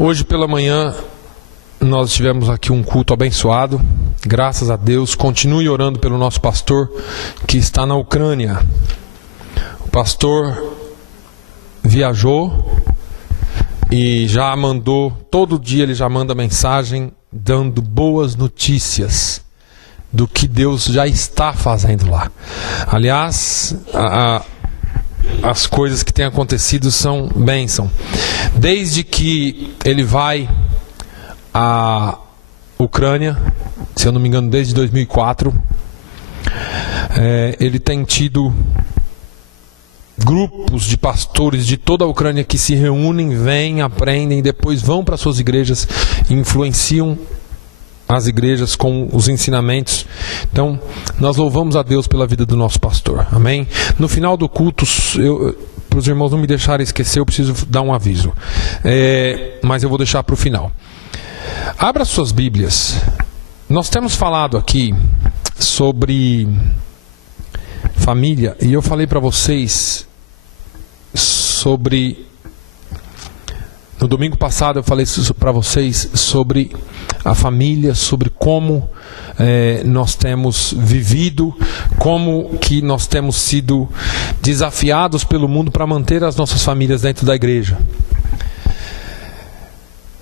Hoje pela manhã nós tivemos aqui um culto abençoado, graças a Deus. Continue orando pelo nosso pastor que está na Ucrânia. O pastor viajou e já mandou, todo dia ele já manda mensagem dando boas notícias do que Deus já está fazendo lá. Aliás, as coisas que têm acontecido são bênção. Desde que ele vai à Ucrânia, se eu não me engano, desde 2004, ele tem tido grupos de pastores de toda a Ucrânia que se reúnem, vêm, aprendem, depois vão para suas igrejas e influenciam as igrejas com os ensinamentos. Então, nós louvamos a Deus pela vida do nosso pastor. Amém? No final do culto, para os irmãos não me deixarem esquecer, eu preciso dar um aviso. Mas eu vou deixar para o final. Abra suas Bíblias. Nós temos falado aqui sobre família, e eu falei para vocês sobre... No domingo passado eu falei para vocês sobre a família, sobre como nós temos vivido, como que nós temos sido desafiados pelo mundo para manter as nossas famílias dentro da igreja.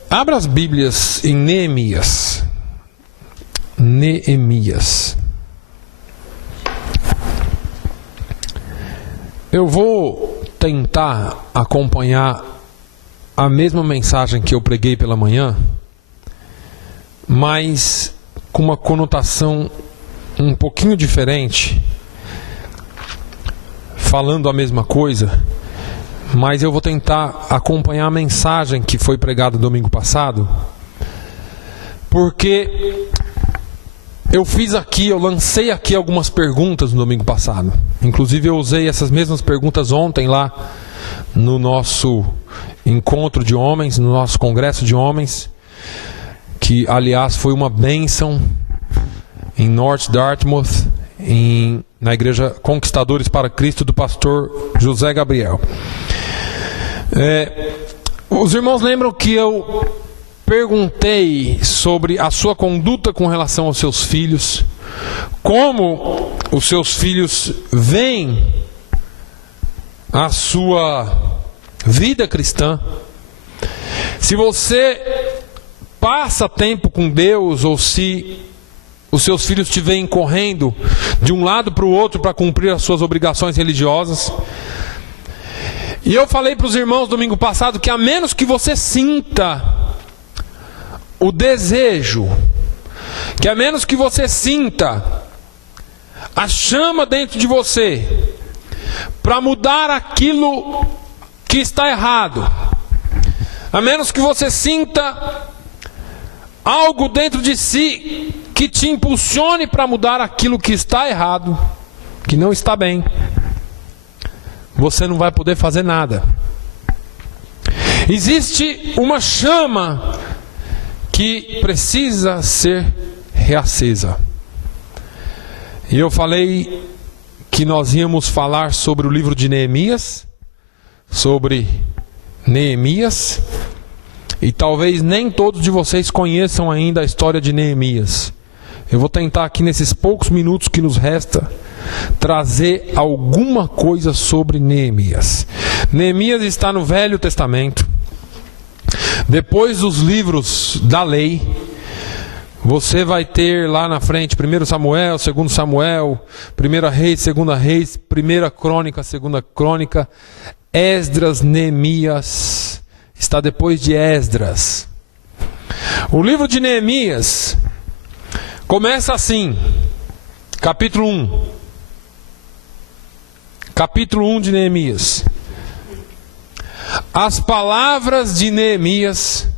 Abra as Bíblias em Neemias. Neemias. Eu vou tentar acompanhar a mesma mensagem que eu preguei pela manhã, mas com uma conotação um pouquinho diferente, falando a mesma coisa, mas eu vou tentar acompanhar a mensagem que foi pregada domingo passado, porque eu lancei aqui algumas perguntas no domingo passado. Inclusive eu usei essas mesmas perguntas ontem lá no nosso encontro de homens, no nosso congresso de homens, que aliás foi uma bênção em North Dartmouth, na igreja Conquistadores para Cristo do pastor José Gabriel. Os irmãos lembram que eu perguntei sobre a sua conduta com relação aos seus filhos, como os seus filhos veem a sua vida cristã. Se você passa tempo com Deus, ou se os seus filhos te veem correndo de um lado para o outro para cumprir as suas obrigações religiosas. E eu falei para os irmãos domingo passado que a menos que você sinta o desejo, que a menos que você sinta a chama dentro de você para mudar aquilo que está errado, a menos que você sinta algo dentro de si que te impulsione para mudar aquilo que está errado, que não está bem, você não vai poder fazer nada. Existe uma chama que precisa ser reacesa. E eu falei que nós íamos falar sobre o livro de Neemias, e talvez nem todos de vocês conheçam ainda a história de Neemias. Eu vou tentar aqui nesses poucos minutos que nos resta trazer alguma coisa sobre Neemias. Neemias está no Velho Testamento. Depois dos livros da lei, você vai ter lá na frente 1 Samuel, 2 Samuel, 1 Reis, 2 Reis, 1 Crônica, 2 Crônica, Esdras, Neemias, está depois de Esdras. O livro de Neemias começa assim, capítulo 1. Capítulo 1 de Neemias. As palavras de Neemias,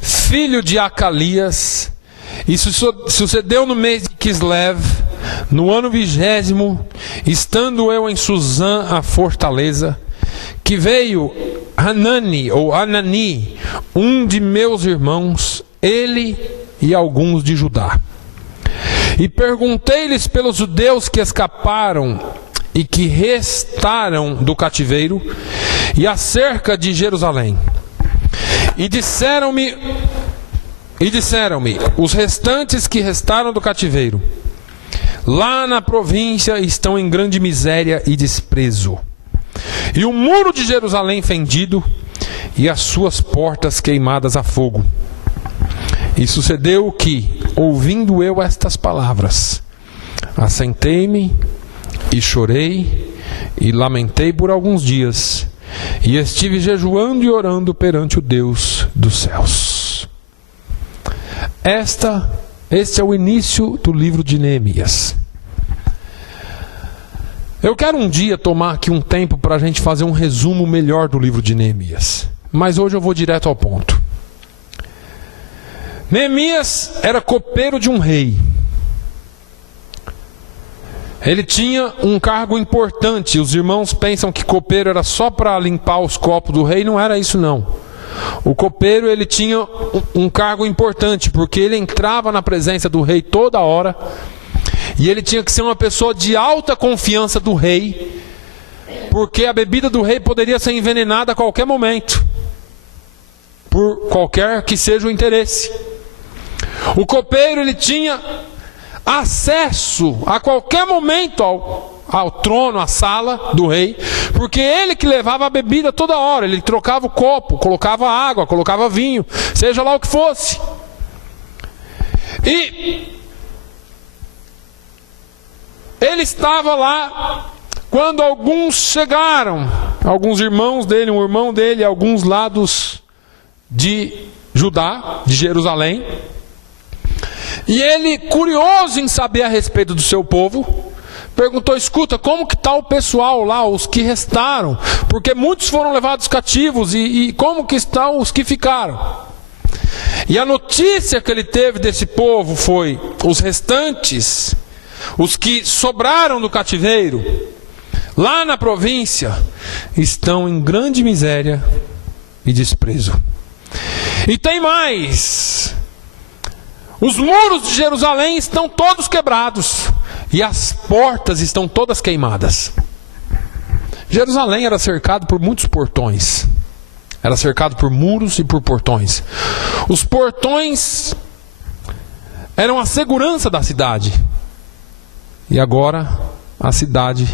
filho de Acalias, isso sucedeu no mês de Kislev, no ano 20º, estando eu em Suzã, a fortaleza, que veio Hanani, um de meus irmãos, ele e alguns de Judá. E perguntei-lhes pelos judeus que escaparam e que restaram do cativeiro, e acerca de Jerusalém. E disseram-me, os restantes que restaram do cativeiro, lá na província estão em grande miséria e desprezo. E o muro de Jerusalém fendido, e as suas portas queimadas a fogo. E sucedeu que, ouvindo eu estas palavras, assentei-me e chorei e lamentei por alguns dias, e estive jejuando e orando perante o Deus dos céus. Este é o início do livro de Neemias. Eu quero um dia tomar aqui um tempo para a gente fazer um resumo melhor do livro de Neemias. Mas hoje eu vou direto ao ponto. Neemias era copeiro de um rei. Ele tinha um cargo importante. Os irmãos pensam que copeiro era só para limpar os copos do rei. Não era isso não. O copeiro, ele tinha um cargo importante, porque ele entrava na presença do rei toda hora. E ele tinha que ser uma pessoa de alta confiança do rei, porque a bebida do rei poderia ser envenenada a qualquer momento, por qualquer que seja o interesse. O copeiro, ele tinha acesso a qualquer momento ao trono, à sala do rei, porque ele que levava a bebida toda hora. Ele trocava o copo, colocava água, colocava vinho, seja lá o que fosse. E ele estava lá quando alguns chegaram, alguns irmãos dele, um irmão dele, alguns lados de Judá, de Jerusalém. E ele, curioso em saber a respeito do seu povo, perguntou: escuta, como que está o pessoal lá, os que restaram? Porque muitos foram levados cativos, e como que estão os que ficaram? E a notícia que ele teve desse povo foi: os restantes, os que sobraram do cativeiro, lá na província, estão em grande miséria e desprezo. E tem mais: os muros de Jerusalém estão todos quebrados, e as portas estão todas queimadas. Jerusalém era cercado por muitos portões. Era cercado por muros e por portões. Os portões eram a segurança da cidade. E agora a cidade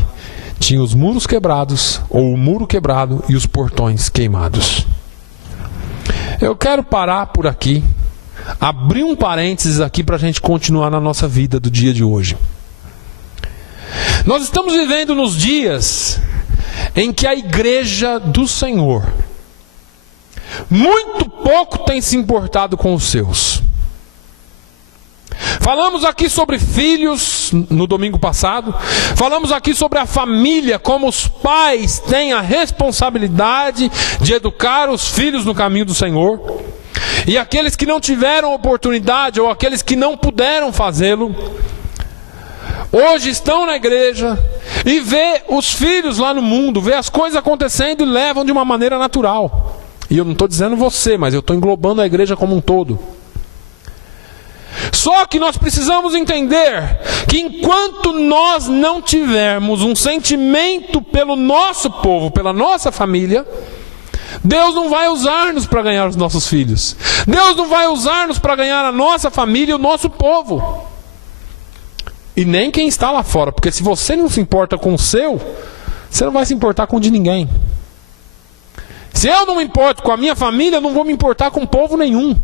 tinha os muros quebrados, ou o muro quebrado, e os portões queimados. Eu quero parar por aqui, abrir um parênteses aqui para a gente continuar na nossa vida do dia de hoje. Nós estamos vivendo nos dias em que a igreja do Senhor muito pouco tem se importado com os seus. Falamos aqui sobre filhos no domingo passado. Falamos aqui sobre a família, como os pais têm a responsabilidade de educar os filhos no caminho do Senhor. E aqueles que não tiveram oportunidade, ou aqueles que não puderam fazê-lo, hoje estão na igreja e vê os filhos lá no mundo, vê as coisas acontecendo e levam de uma maneira natural. E eu não estou dizendo você, mas eu estou englobando a igreja como um todo. Só que nós precisamos entender que enquanto nós não tivermos um sentimento pelo nosso povo, pela nossa família, Deus não vai usar-nos para ganhar os nossos filhos. Deus não vai usar-nos para ganhar a nossa família e o nosso povo. E nem quem está lá fora, porque se você não se importa com o seu, você não vai se importar com o de ninguém. Se eu não me importo com a minha família, eu não vou me importar com povo nenhum.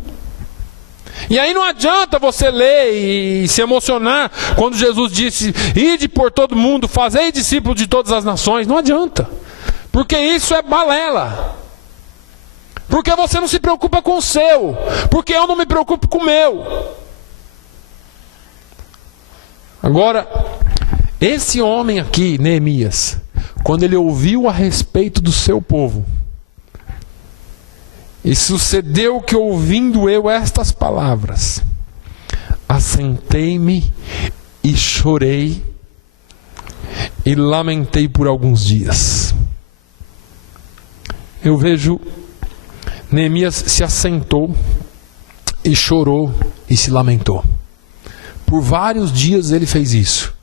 E aí não adianta você ler e se emocionar quando Jesus disse: ide por todo mundo, fazei discípulos de todas as nações. Não adianta, porque isso é balela. Porque você não se preocupa com o seu, porque eu não me preocupo com o meu. Agora, esse homem aqui, Neemias, quando ele ouviu a respeito do seu povo, e sucedeu que, ouvindo eu estas palavras, assentei-me e chorei e lamentei por alguns dias. Eu vejo Neemias se assentou e chorou e se lamentou. Por vários dias ele fez isso.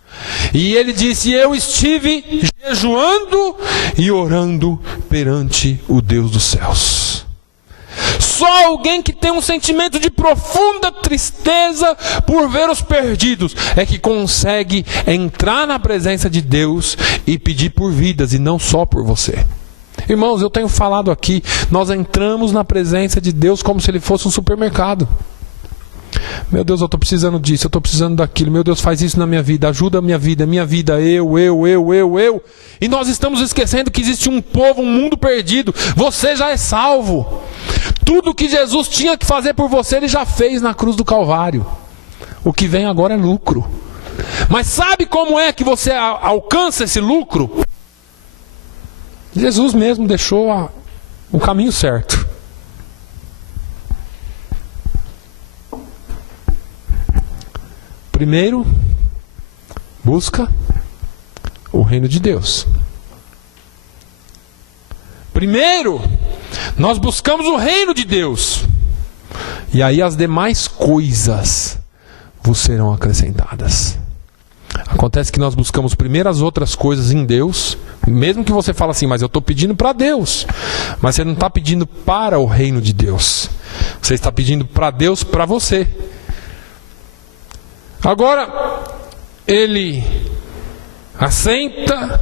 E ele disse: eu estive jejuando e orando perante o Deus dos céus. só alguém que tem um sentimento de profunda tristeza por ver os perdidos é que consegue entrar na presença de Deus e pedir por vidas, e não só por você. Irmãos, eu tenho falado aqui, nós entramos na presença de Deus como se Ele fosse um supermercado. Meu Deus, eu estou precisando disso, eu estou precisando daquilo. Meu Deus, faz isso na minha vida, ajuda a minha vida, eu. E nós estamos esquecendo que existe um povo, um mundo perdido. Você já é salvo. Tudo que Jesus tinha que fazer por você, Ele já fez na cruz do Calvário. O que vem agora é lucro. Mas sabe como é que você alcança esse lucro? Jesus mesmo deixou o caminho certo. Primeiro, busca o reino de Deus. Primeiro, nós buscamos o reino de Deus. E aí as demais coisas vos serão acrescentadas. Acontece que nós buscamos primeiro as outras coisas em Deus. Mesmo que você fale assim, mas eu estou pedindo para Deus. Mas você não está pedindo para o reino de Deus. Você está pedindo para Deus, para você. Agora, ele assenta,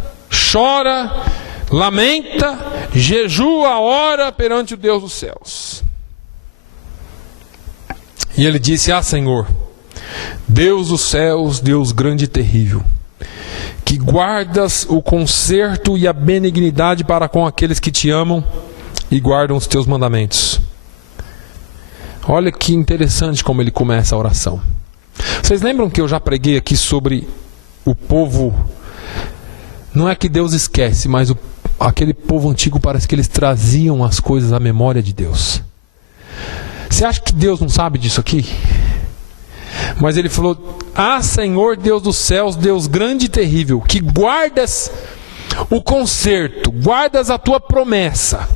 chora, lamenta, jejua, ora perante o Deus dos céus. E ele disse: Senhor, Deus dos céus, Deus grande e terrível, que guardas o conserto e a benignidade para com aqueles que te amam e guardam os teus mandamentos. Olha que interessante como ele começa a oração. Vocês lembram que eu já preguei aqui sobre o povo? Não é que Deus esquece, mas aquele povo antigo parece que eles traziam as coisas à memória de Deus. Você acha que Deus não sabe disso aqui? Mas ele falou: Senhor Deus dos céus, Deus grande e terrível, que guardas o conserto, guardas a tua promessa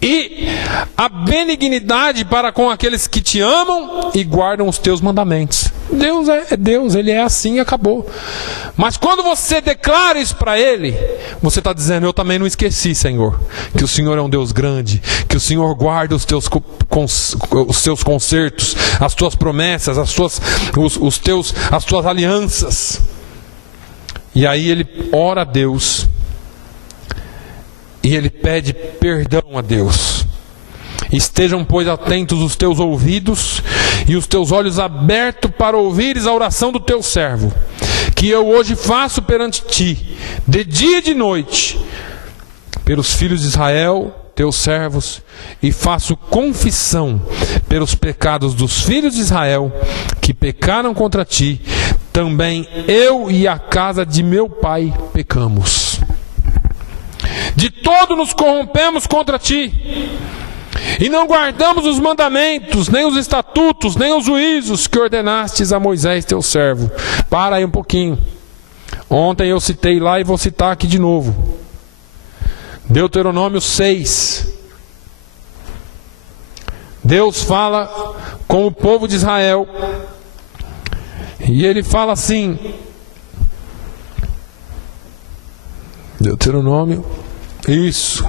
e a benignidade para com aqueles que te amam e guardam os teus mandamentos. Deus é Deus, Ele é assim e acabou. Mas quando você declara isso para Ele, você está dizendo: eu também não esqueci, Senhor, que o Senhor é um Deus grande, que o Senhor guarda os teus concertos, as tuas promessas, as tuas alianças. E aí ele ora a Deus e ele pede perdão a Deus. Estejam, pois, atentos os teus ouvidos e os teus olhos abertos para ouvires a oração do teu servo, que eu hoje faço perante ti, de dia e de noite, pelos filhos de Israel, teus servos, e faço confissão pelos pecados dos filhos de Israel, que pecaram contra ti. Também eu e a casa de meu pai pecamos. De todo nos corrompemos contra ti, e não guardamos os mandamentos, nem os estatutos, nem os juízos que ordenastes a Moisés teu servo. Para aí um pouquinho. Ontem eu citei lá e vou citar aqui de novo. Deuteronômio 6. Deus fala com o povo de Israel e ele fala assim: Deuteronômio, isso,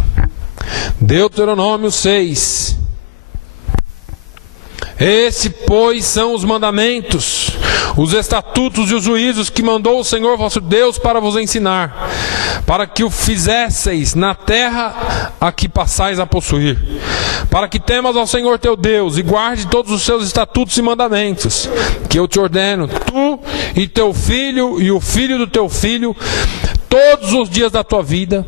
Deuteronômio 6. Esse, pois, são os mandamentos, os estatutos e os juízos que mandou o Senhor vosso Deus para vos ensinar, para que o fizesseis na terra a que passais a possuir, para que temas ao Senhor teu Deus e guarde todos os seus estatutos e mandamentos, que eu te ordeno, tu e teu filho e o filho do teu filho, todos os dias da tua vida,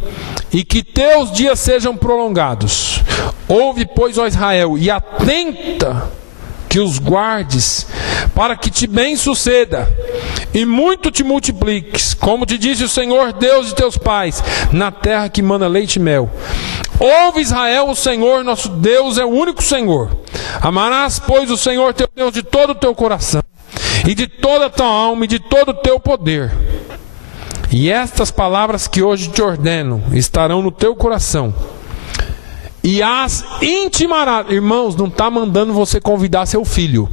e que teus dias sejam prolongados. Ouve, pois, ó Israel, e atenta que os guardes, para que te bem suceda e muito te multipliques, como te disse o Senhor Deus de teus pais, na terra que mana leite e mel. Ouve, Israel, o Senhor nosso Deus é o único Senhor. Amarás, pois, o Senhor teu Deus de todo o teu coração e de toda a tua alma e de todo o teu poder. E estas palavras que hoje te ordeno estarão no teu coração, e as intimarás. Irmãos, não está mandando você convidar seu filho.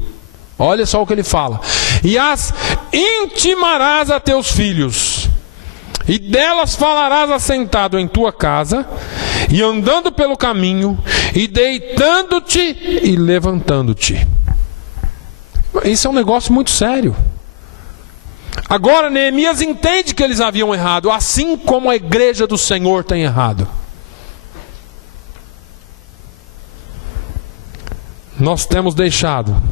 Olha só o que ele fala. E as intimarás a teus filhos, e delas falarás assentado em tua casa, e andando pelo caminho, e deitando-te e levantando-te. Isso é um negócio muito sério. Agora Neemias entende que eles haviam errado, assim como a igreja do Senhor tem errado. Nós temos deixado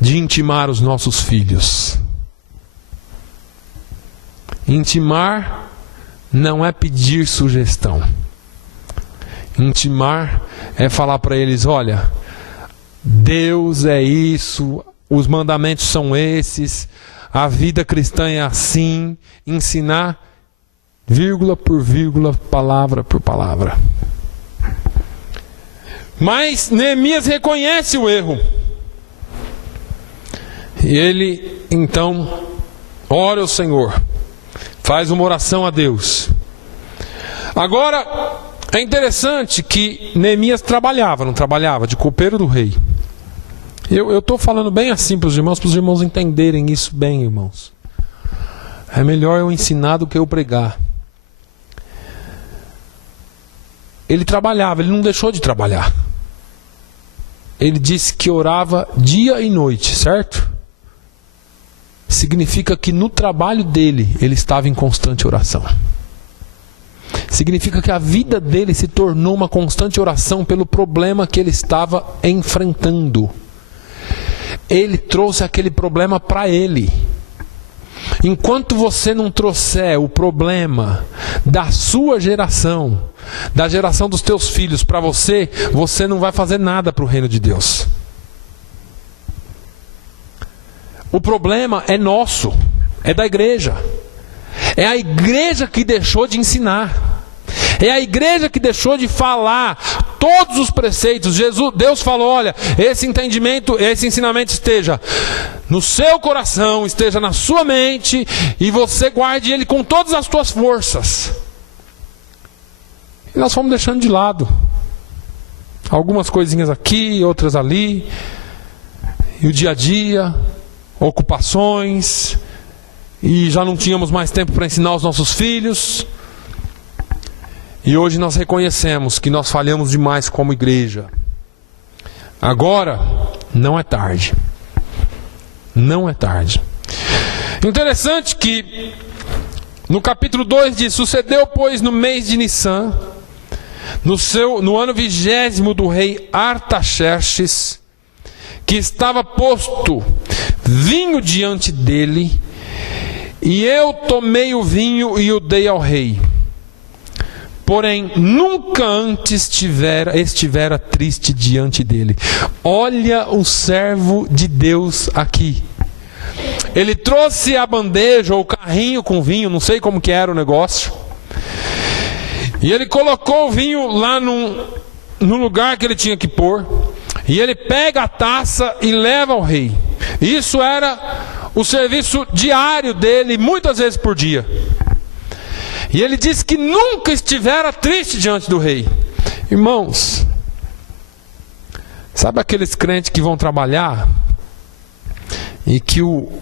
de intimar os nossos filhos. Intimar não é pedir sugestão. Intimar é falar para eles: olha, Deus é isso, os mandamentos são esses, a vida cristã é assim. Ensinar vírgula por vírgula, palavra por palavra. Mas Neemias reconhece o erro. E ele então ora ao Senhor, faz uma oração a Deus. Agora, é interessante que Neemias trabalhava, não trabalhava? De copeiro do rei. Eu estou falando bem assim para os irmãos entenderem isso bem, irmãos. É melhor eu ensinar do que eu pregar. Ele trabalhava, ele não deixou de trabalhar. Ele disse que orava dia e noite, certo? Significa que no trabalho dele, ele estava em constante oração. Significa que a vida dele se tornou uma constante oração pelo problema que ele estava enfrentando. Ele trouxe aquele problema para ele. Enquanto você não trouxer o problema da sua geração, da geração dos teus filhos para você, você não vai fazer nada para o reino de Deus. O problema é nosso, é da igreja. É a igreja que deixou de ensinar. É a igreja que deixou de falar todos os preceitos. Deus falou: olha, esse entendimento, esse ensinamento esteja no seu coração, esteja na sua mente, e você guarde ele com todas as suas forças. E nós fomos deixando de lado. Algumas coisinhas aqui, outras ali. E o dia a dia, ocupações, e já não tínhamos mais tempo para ensinar os nossos filhos. E hoje nós reconhecemos que nós falhamos demais como igreja. Agora, não é tarde. Não é tarde. Interessante que no capítulo 2 diz: sucedeu, pois, no mês de Nissan, no ano 20º do rei Artaxerxes, que estava posto vinho diante dele, e eu tomei o vinho e o dei ao rei. Porém, nunca antes estivera triste diante dele. Olha o servo de Deus aqui. Ele trouxe a bandeja ou o carrinho com vinho, não sei como que era o negócio. E ele colocou o vinho lá no lugar que ele tinha que pôr. E ele pega a taça e leva ao rei. Isso era o serviço diário dele, muitas vezes por dia. E ele disse que nunca estivera triste diante do rei. Irmãos, sabe aqueles crentes que vão trabalhar e que o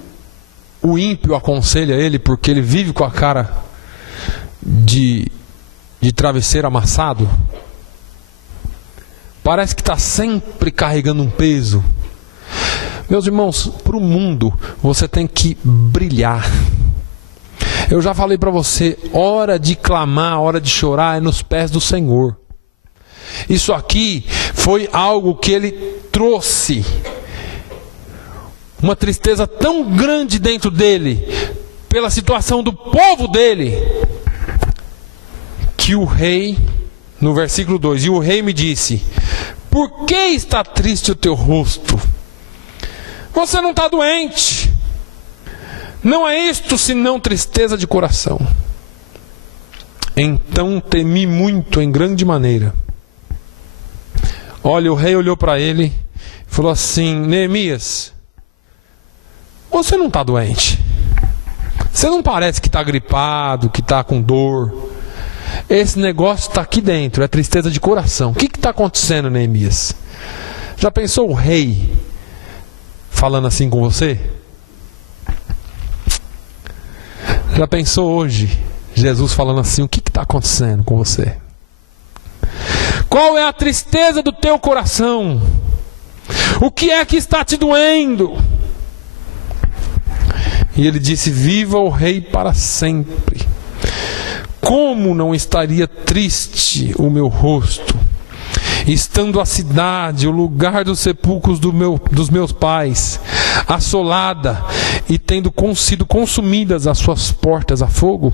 ímpio aconselha ele porque ele vive com a cara de travesseiro amassado? Parece que está sempre carregando um peso. Meus irmãos, para o mundo você tem que brilhar. Eu já falei para você, hora de clamar, hora de chorar é nos pés do Senhor. Isso aqui foi algo que ele trouxe. Uma tristeza tão grande dentro dele, pela situação do povo dele, que o rei, no versículo 2, e o rei me disse: por que está triste o teu rosto? Você não está doente. Não é isto senão tristeza de coração. Então temi muito em grande maneira. Olha, o rei olhou para ele e falou assim: Neemias, você não está doente. Você não parece que está gripado, que está com dor. Esse negócio está aqui dentro, é tristeza de coração. O que está acontecendo, Neemias? Já pensou o rei falando assim com você? Já pensou hoje, Jesus falando assim: o que está acontecendo com você? Qual é a tristeza do teu coração? O que é que está te doendo? E ele disse: viva o rei para sempre. Como não estaria triste o meu rosto, estando a cidade, o lugar dos sepulcros dos meus pais, assolada e tendo sido consumidas as suas portas a fogo?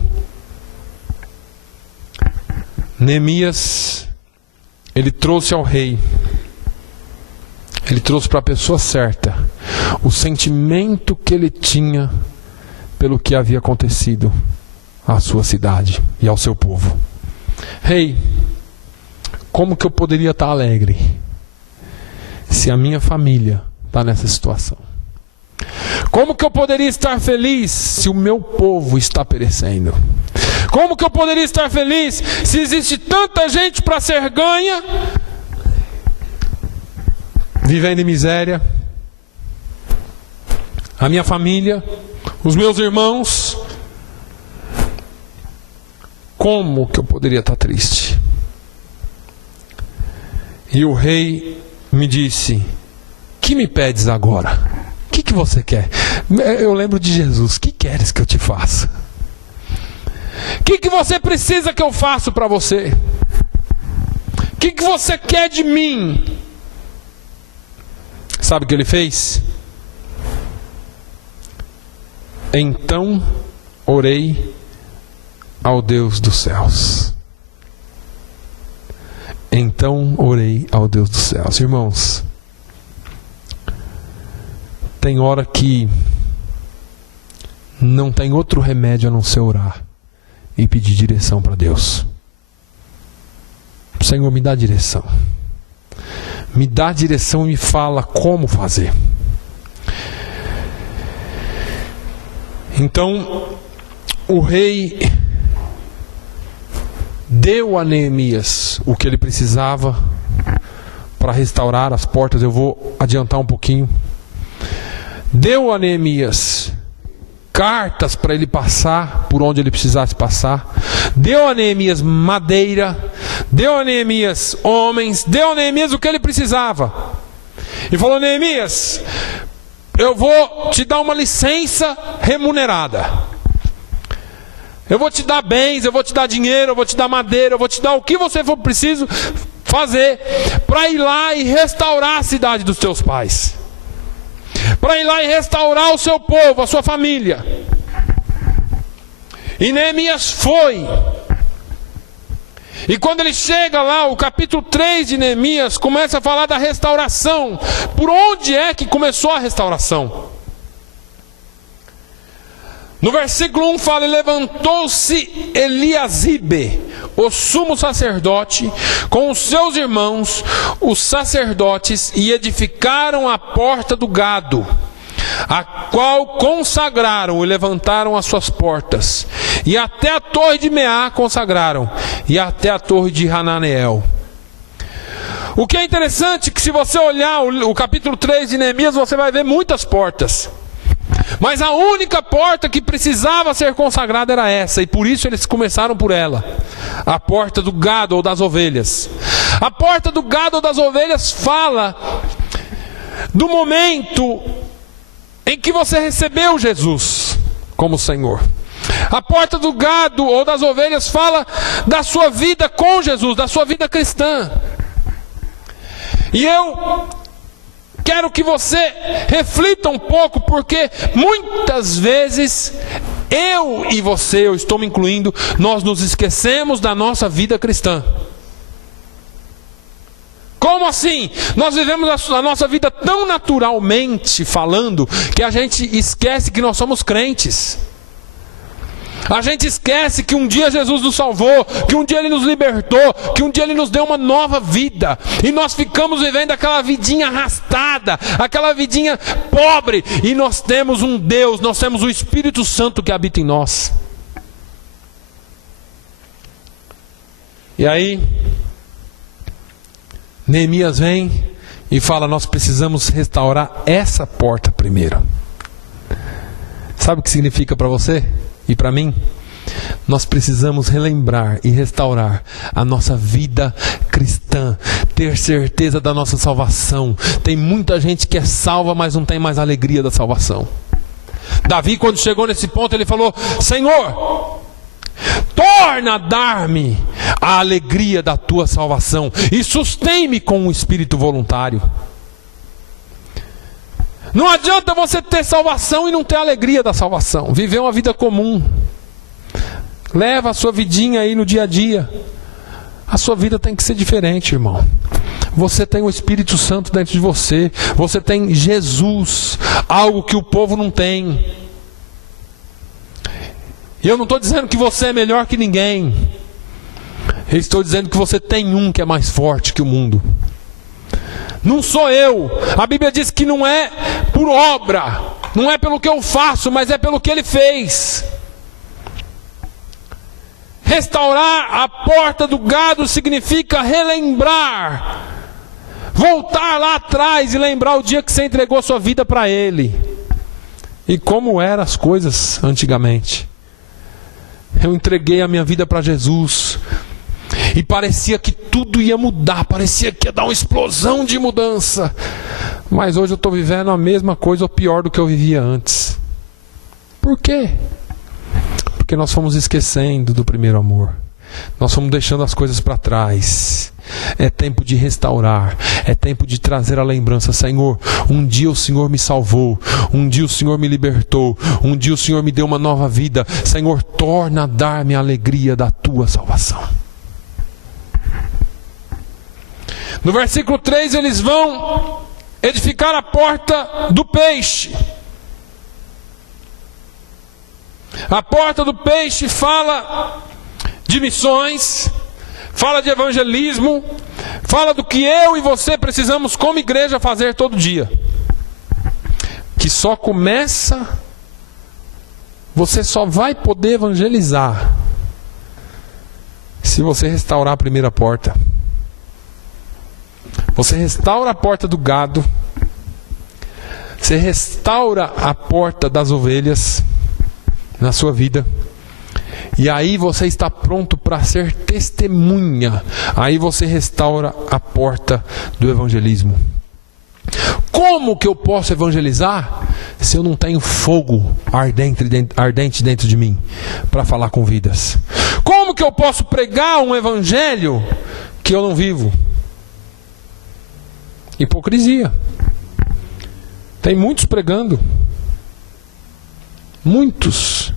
Neemias, ele trouxe ao rei, ele trouxe para a pessoa certa o sentimento que ele tinha pelo que havia acontecido à sua cidade e ao seu povo. Rei, como que eu poderia estar alegre se a minha família está nessa situação? Como que eu poderia estar feliz se o meu povo está perecendo? Como que eu poderia estar feliz se existe tanta gente para ser ganha, vivendo em miséria? A minha família, os meus irmãos, como que eu poderia estar triste? E o rei me disse: que me pedes agora? O que você quer? Eu lembro de Jesus: que queres que eu te faça? O que você precisa que eu faça para você? O que você quer de mim? Sabe o que ele fez? Então orei ao Deus dos céus. Então orei ao Deus dos céus. Irmãos, tem hora que não tem outro remédio a não ser orar e pedir direção para Deus. Senhor, me dá direção. Me dá direção e me fala como fazer. Então, o rei deu a Neemias o que ele precisava para restaurar as portas. Eu vou adiantar um pouquinho. Deu a Neemias cartas para ele passar por onde ele precisasse passar. Deu a Neemias madeira. Deu a Neemias homens. Deu a Neemias o que ele precisava. E falou: Neemias, eu vou te dar uma licença remunerada. Eu vou te dar bens, eu vou te dar dinheiro, eu vou te dar madeira, eu vou te dar o que você for preciso fazer para ir lá e restaurar a cidade dos teus pais. Para ir lá e restaurar o seu povo, a sua família. E Neemias foi. E quando ele chega lá, o capítulo 3 de Neemias começa a falar da restauração. Por onde é que começou a restauração? No versículo 1 fala: levantou-se Eliasibe, o sumo sacerdote, com os seus irmãos, os sacerdotes, e edificaram a porta do gado, a qual consagraram e levantaram as suas portas, e até a torre de Meá consagraram, e até a torre de Hananeel. O que é interessante é que, se você olhar o capítulo 3 de Neemias, você vai ver muitas portas. Mas a única porta que precisava ser consagrada era essa, e por isso eles começaram por ela: a porta do gado ou das ovelhas. A porta do gado ou das ovelhas fala do momento em que você recebeu Jesus como Senhor. A porta do gado ou das ovelhas fala da sua vida com Jesus, da sua vida cristã. E eu quero que você reflita um pouco, porque muitas vezes eu e você, eu estou me incluindo, nós nos esquecemos da nossa vida cristã. Como assim? Nós vivemos a nossa vida tão naturalmente falando que a gente esquece que nós somos crentes. A gente esquece que um dia Jesus nos salvou, que um dia Ele nos libertou, que um dia Ele nos deu uma nova vida. E nós ficamos vivendo aquela vidinha arrastada, aquela vidinha pobre. E nós temos um Deus, nós temos o Espírito Santo que habita em nós. E aí, Neemias vem e fala: nós precisamos restaurar essa porta primeiro. Sabe o que significa para você e para mim? nós precisamos relembrar e restaurar a nossa vida cristã, ter certeza da nossa salvação. Tem muita gente que é salva, mas não tem mais a alegria da salvação. Davi, quando chegou nesse ponto, ele falou: Senhor, torna a dar-me a alegria da tua salvação e sustém-me com um espírito voluntário. Não adianta você ter salvação e não ter alegria da salvação. Viver uma vida comum. Leva a sua vidinha aí no dia a dia. A sua vida tem que ser diferente, irmão. Você tem o Espírito Santo dentro de você. Você tem Jesus, algo que o povo não tem. E eu não estou dizendo que você é melhor que ninguém. Eu estou dizendo que você tem um que é mais forte que o mundo. Não sou eu. A Bíblia diz que não é por obra, não é pelo que eu faço, mas é pelo que Ele fez. Restaurar a porta do gado significa relembrar, voltar lá atrás e lembrar o dia que você entregou sua vida para Ele e como eram as coisas antigamente. Eu entreguei a minha vida para Jesus e parecia que tudo ia mudar, parecia que ia dar uma explosão de mudança. Mas hoje eu estou vivendo a mesma coisa ou pior do que eu vivia antes. Por quê? Porque nós fomos esquecendo do primeiro amor. Nós fomos deixando as coisas para trás. É tempo de restaurar. É tempo de trazer a lembrança. Senhor, um dia o Senhor me salvou. Um dia o Senhor me libertou. Um dia o Senhor me deu uma nova vida. Senhor, torna a dar-me a alegria da tua salvação. No versículo 3, eles vão edificar a porta do peixe. A porta do peixe fala de missões, fala de evangelismo, fala do que eu e você precisamos como igreja fazer todo dia. Que só começa, você só vai poder evangelizar se você restaurar a primeira porta. Você restaura a porta do gado, você restaura a porta das ovelhas na sua vida, e aí você está pronto para ser testemunha. Aí você restaura a porta do evangelismo. Como que eu posso evangelizar se eu não tenho fogo ardente dentro de mim para falar com vidas? Como que eu posso pregar um evangelho que eu não vivo? Hipocrisia. Tem muitos pregando, muitos,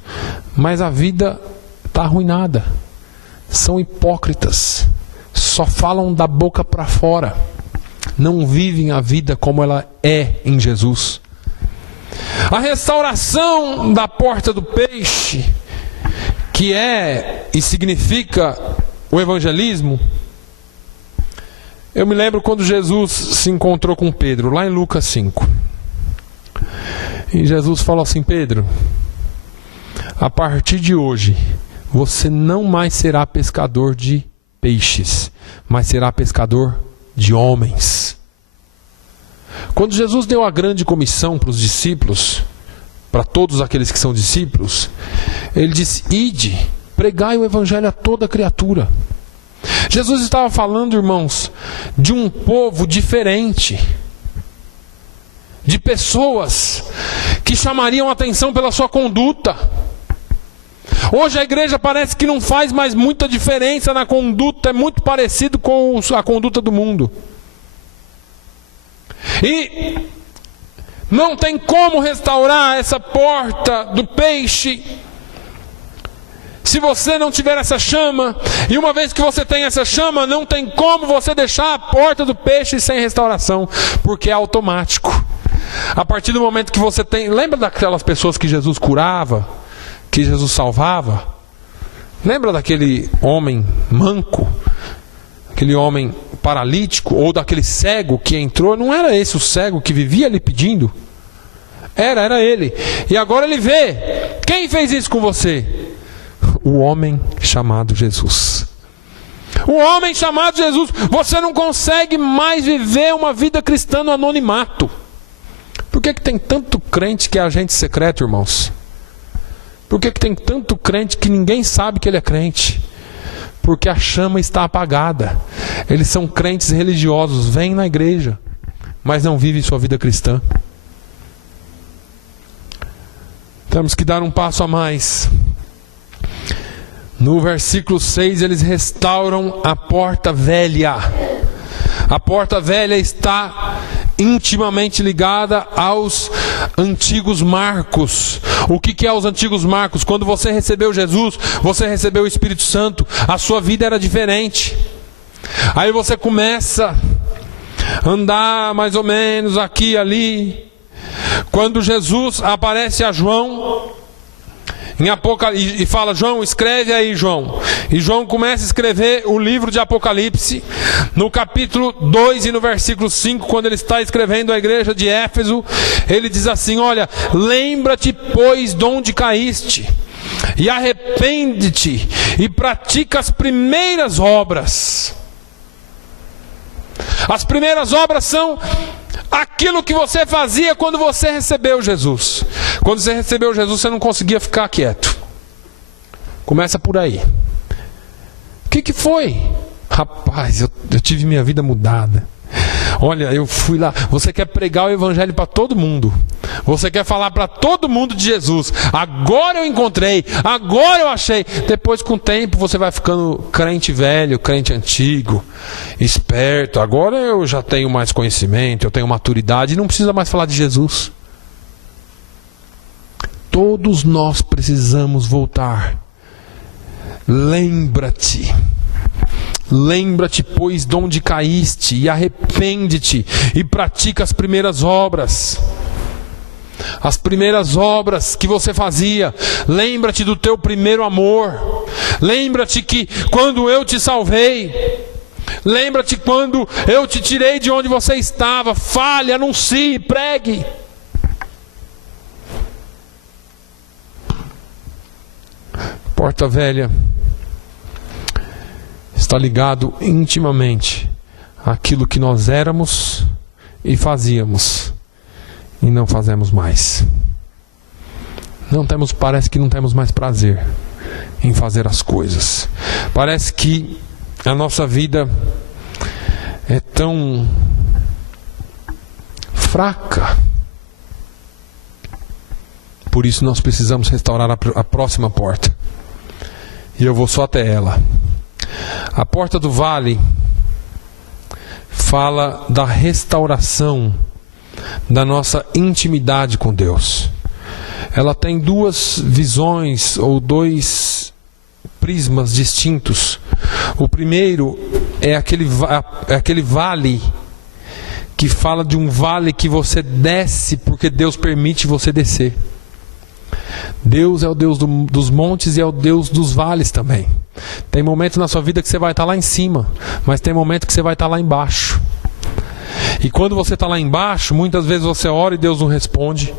mas a vida está arruinada. São hipócritas, só falam da boca para fora, não vivem a vida como ela é em Jesus. A restauração da porta do peixe, que é e significa o evangelismo. Eu me lembro quando Jesus se encontrou com Pedro, lá em Lucas 5. E Jesus falou assim: Pedro, a partir de hoje, você não mais será pescador de peixes, mas será pescador de homens. Quando Jesus deu a grande comissão para os discípulos, para todos aqueles que são discípulos, Ele disse: ide, pregai o evangelho a toda criatura. Jesus estava falando, irmãos, de um povo diferente, de pessoas que chamariam atenção pela sua conduta. Hoje a igreja parece que não faz mais muita diferença na conduta, é muito parecido com a conduta do mundo. E não tem como restaurar essa porta do peixe se você não tiver essa chama. E uma vez que você tem essa chama, não tem como você deixar a porta do peixe sem restauração, porque é automático. A partir do momento que você tem... Lembra daquelas pessoas que Jesus curava, que Jesus salvava? Lembra daquele homem manco, aquele homem paralítico, ou daquele cego que entrou? Não era esse o cego que vivia ali pedindo? Era ele. E agora ele vê. Quem fez isso com você? O homem chamado Jesus. O homem chamado Jesus. Você não consegue mais viver uma vida cristã no anonimato. Por que tem tanto crente que é agente secreto, irmãos? Por que tem tanto crente que ninguém sabe que ele é crente? Porque a chama está apagada. Eles são crentes religiosos, vêm na igreja, mas não vivem sua vida cristã. Temos que dar um passo a mais. No versículo 6, eles restauram a porta velha. A porta velha está intimamente ligada aos antigos marcos. O que é os antigos marcos? Quando você recebeu Jesus, você recebeu o Espírito Santo, a sua vida era diferente. Aí você começa a andar mais ou menos aqui e ali. Quando Jesus aparece a João em Apocalipse e fala: João, escreve aí, João. E João começa a escrever o livro de Apocalipse. No capítulo 2 e no versículo 5, quando ele está escrevendo a igreja de Éfeso, ele diz assim: olha, lembra-te, pois, de onde caíste, e arrepende-te, e pratica as primeiras obras. As primeiras obras são aquilo que você fazia quando você recebeu Jesus. Quando você recebeu Jesus, você não conseguia ficar quieto. Começa por aí. O que foi? Rapaz, eu tive minha vida mudada. Olha, eu fui lá. Você quer pregar o evangelho para todo mundo. Você quer falar para todo mundo de Jesus. Agora eu encontrei. Agora eu achei. Depois, com o tempo, você vai ficando crente velho, crente antigo, esperto. Agora eu já tenho mais conhecimento, eu tenho maturidade e não precisa mais falar de Jesus. Todos nós precisamos voltar. Lembra-te. Lembra-te, pois, de onde caíste, e arrepende-te, e pratica as primeiras obras. As primeiras obras que você fazia. Lembra-te do teu primeiro amor. Lembra-te que quando eu te salvei, lembra-te quando eu te tirei de onde você estava. Fale, anuncie, pregue. Porta velha está ligado intimamente àquilo que nós éramos e fazíamos e não fazemos mais. Parece que não temos mais prazer em fazer as coisas. Parece que a nossa vida é tão fraca. Por isso nós precisamos restaurar a próxima porta. E eu vou só até ela. A porta do vale fala da restauração da nossa intimidade com Deus. Ela tem duas visões ou dois prismas distintos. O primeiro é aquele vale que fala de um vale que você desce porque Deus permite você descer. Deus é o Deus dos montes e é o Deus dos vales também. Tem momentos na sua vida que você vai estar lá em cima, mas tem momentos que você vai estar lá embaixo. E quando você está lá embaixo, muitas vezes você ora e Deus não responde.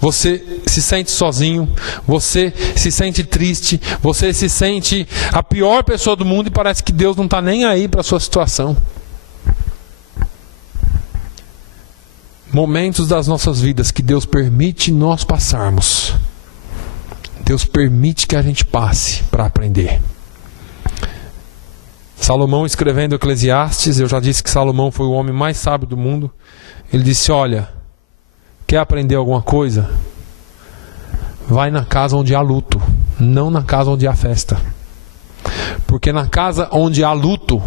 Você se sente sozinho, você se sente triste, você se sente a pior pessoa do mundo e parece que Deus não está nem aí para a sua situação. Momentos das nossas vidas que Deus permite nós passarmos. Deus permite que a gente passe para aprender. Salomão, escrevendo Eclesiastes, eu já disse que Salomão foi o homem mais sábio do mundo. Ele disse: olha, quer aprender alguma coisa? Vai na casa onde há luto, não na casa onde há festa. Porque na casa onde há luto,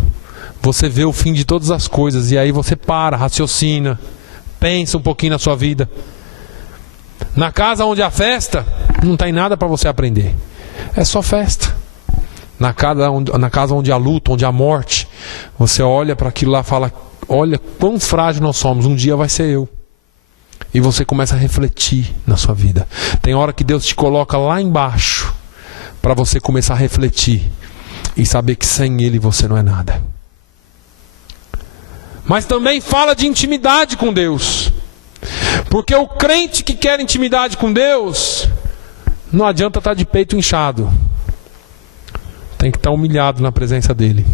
você vê o fim de todas as coisas. E aí você para, raciocina, pensa um pouquinho na sua vida. Na casa onde há festa, não tem nada para você aprender. É só festa. Na casa onde há luto, onde há morte, você olha para aquilo lá e fala: olha quão frágil nós somos, um dia vai ser eu. E você começa a refletir na sua vida. Tem hora que Deus te coloca lá embaixo para você começar a refletir e saber que sem Ele você não é nada. Mas também fala de intimidade com Deus. Porque o crente que quer intimidade com Deus, não adianta estar de peito inchado. Tem que estar humilhado na presença dele.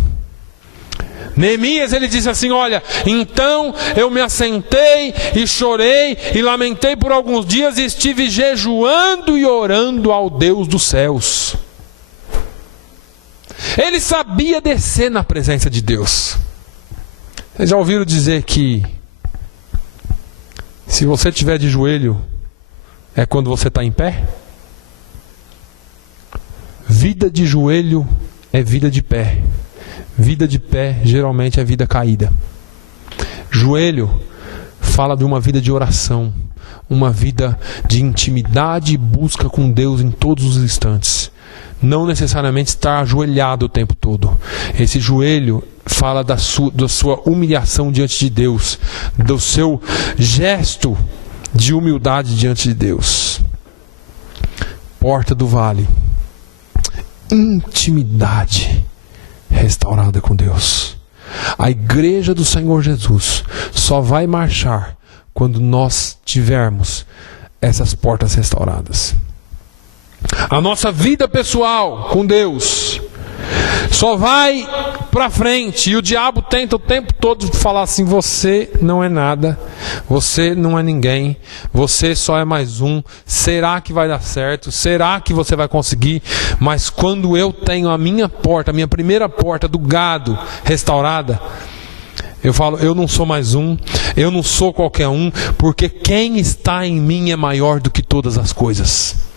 Neemias, ele disse assim: olha, então eu me assentei e chorei e lamentei por alguns dias e estive jejuando e orando ao Deus dos céus. Ele sabia descer na presença de Deus. Vocês já ouviram dizer que se você estiver de joelho é quando você está em pé? Vida de joelho é vida de pé. Vida de pé geralmente é vida caída. Joelho fala de uma vida de oração, uma vida de intimidade e busca com Deus em todos os instantes. Não necessariamente estar ajoelhado o tempo todo. Esse joelho fala da sua humilhação diante de Deus, do seu gesto de humildade diante de Deus. Porta do vale. Intimidade restaurada com Deus. A igreja do Senhor Jesus só vai marchar quando nós tivermos essas portas restauradas. A nossa vida pessoal com Deus só vai para frente, e o diabo tenta o tempo todo falar assim: você não é nada, você não é ninguém, você só é mais um, será que vai dar certo, será que você vai conseguir? Mas quando eu tenho a minha porta, a minha primeira porta do gado restaurada, eu falo: eu não sou mais um, eu não sou qualquer um, porque quem está em mim é maior do que todas as coisas.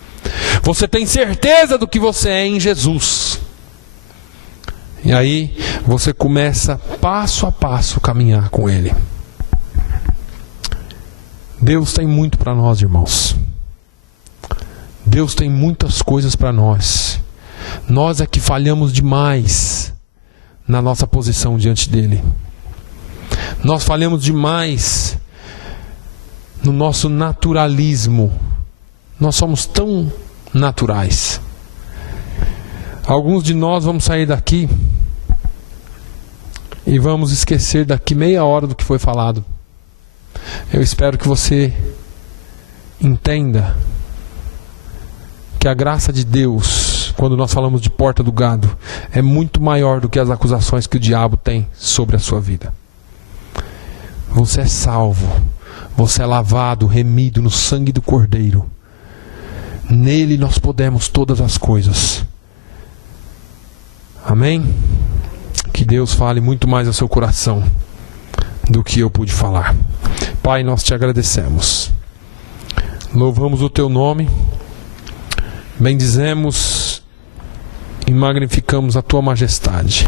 Você tem certeza do que você é em Jesus. E aí você começa passo a passo a caminhar com Ele. Deus tem muito para nós, irmãos. Deus tem muitas coisas para nós. Nós é que falhamos demais na nossa posição diante dEle. Nós falhamos demais no nosso naturalismo. Nós somos tão naturais. Alguns de nós vamos sair daqui e vamos esquecer daqui meia hora do que foi falado. Eu espero que você entenda que a graça de Deus, quando nós falamos de porta do gado, é muito maior do que as acusações que o diabo tem sobre a sua vida. Você é salvo, você é lavado, remido no sangue do Cordeiro. Nele nós podemos todas as coisas. Amém? Que Deus fale muito mais ao seu coração do que eu pude falar. Pai, nós te agradecemos. Louvamos o teu nome. Bendizemos e magnificamos a tua majestade.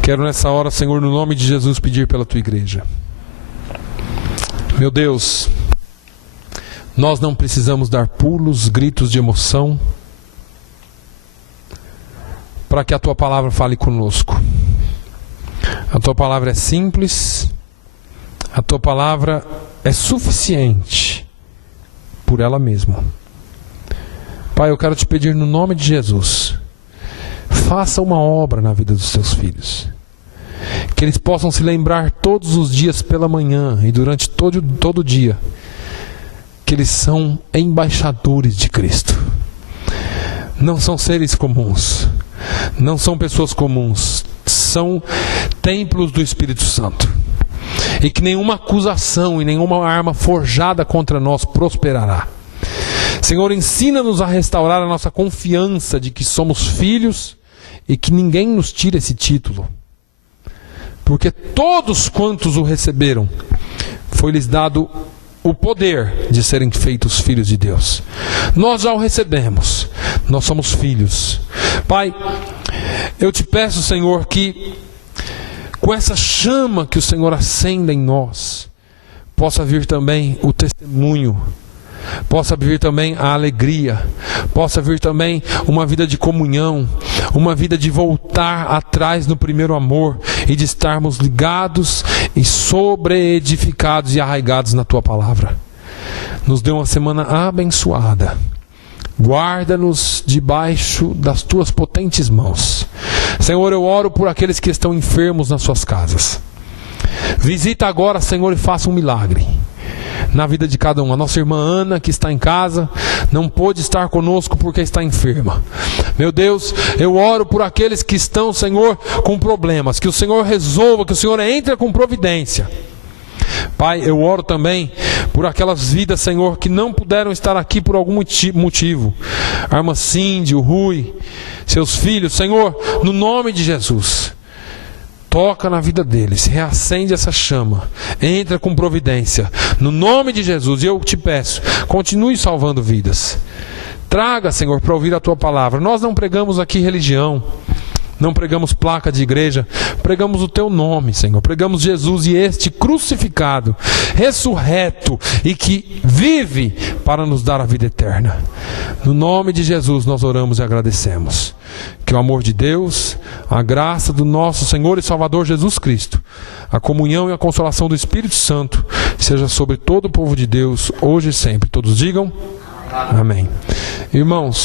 Quero nessa hora, Senhor, no nome de Jesus, pedir pela tua igreja. Meu Deus, nós não precisamos dar pulos, gritos de emoção para que a tua palavra fale conosco. A tua palavra é simples, a tua palavra é suficiente por ela mesma. Pai, eu quero te pedir no nome de Jesus, faça uma obra na vida dos teus filhos, que eles possam se lembrar todos os dias pela manhã e durante todo o dia que eles são embaixadores de Cristo. Não são seres comuns, não são pessoas comuns, são templos do Espírito Santo. E que nenhuma acusação e nenhuma arma forjada contra nós prosperará. Senhor, ensina-nos a restaurar a nossa confiança de que somos filhos e que ninguém nos tira esse título. Porque todos quantos o receberam, foi-lhes dado o poder de serem feitos filhos de Deus. Nós já o recebemos, nós somos filhos. Pai, eu te peço, Senhor, que com essa chama que o Senhor acenda em nós, possa vir também o testemunho, possa vir também a alegria, possa vir também uma vida de comunhão, uma vida de voltar atrás no primeiro amor e de estarmos ligados e sobreedificados e arraigados na tua palavra. Nos dê uma semana abençoada. Guarda-nos debaixo das tuas potentes mãos. Senhor, eu oro por aqueles que estão enfermos nas suas casas. Visita agora, Senhor, e faça um milagre. na vida de cada um. A nossa irmã Ana, que está em casa, não pôde estar conosco porque está enferma. Meu Deus, eu oro por aqueles que estão, Senhor, com problemas, que o Senhor resolva, que o Senhor entre com providência. Pai, eu oro também por aquelas vidas, Senhor, que não puderam estar aqui por algum motivo. A irmã Cindy, o Rui, seus filhos, Senhor, no nome de Jesus, toca na vida deles, reacende essa chama, entra com providência, no nome de Jesus. E eu te peço, continue salvando vidas. Traga, Senhor, para ouvir a Tua palavra. Nós não pregamos aqui religião, não pregamos placa de igreja, pregamos o Teu nome, Senhor. Pregamos Jesus e este crucificado, ressurreto e que vive para nos dar a vida eterna. No nome de Jesus nós oramos e agradecemos. Que o amor de Deus, a graça do nosso Senhor e Salvador Jesus Cristo, a comunhão e a consolação do Espírito Santo seja sobre todo o povo de Deus, hoje e sempre. Todos digam amém. Irmãos,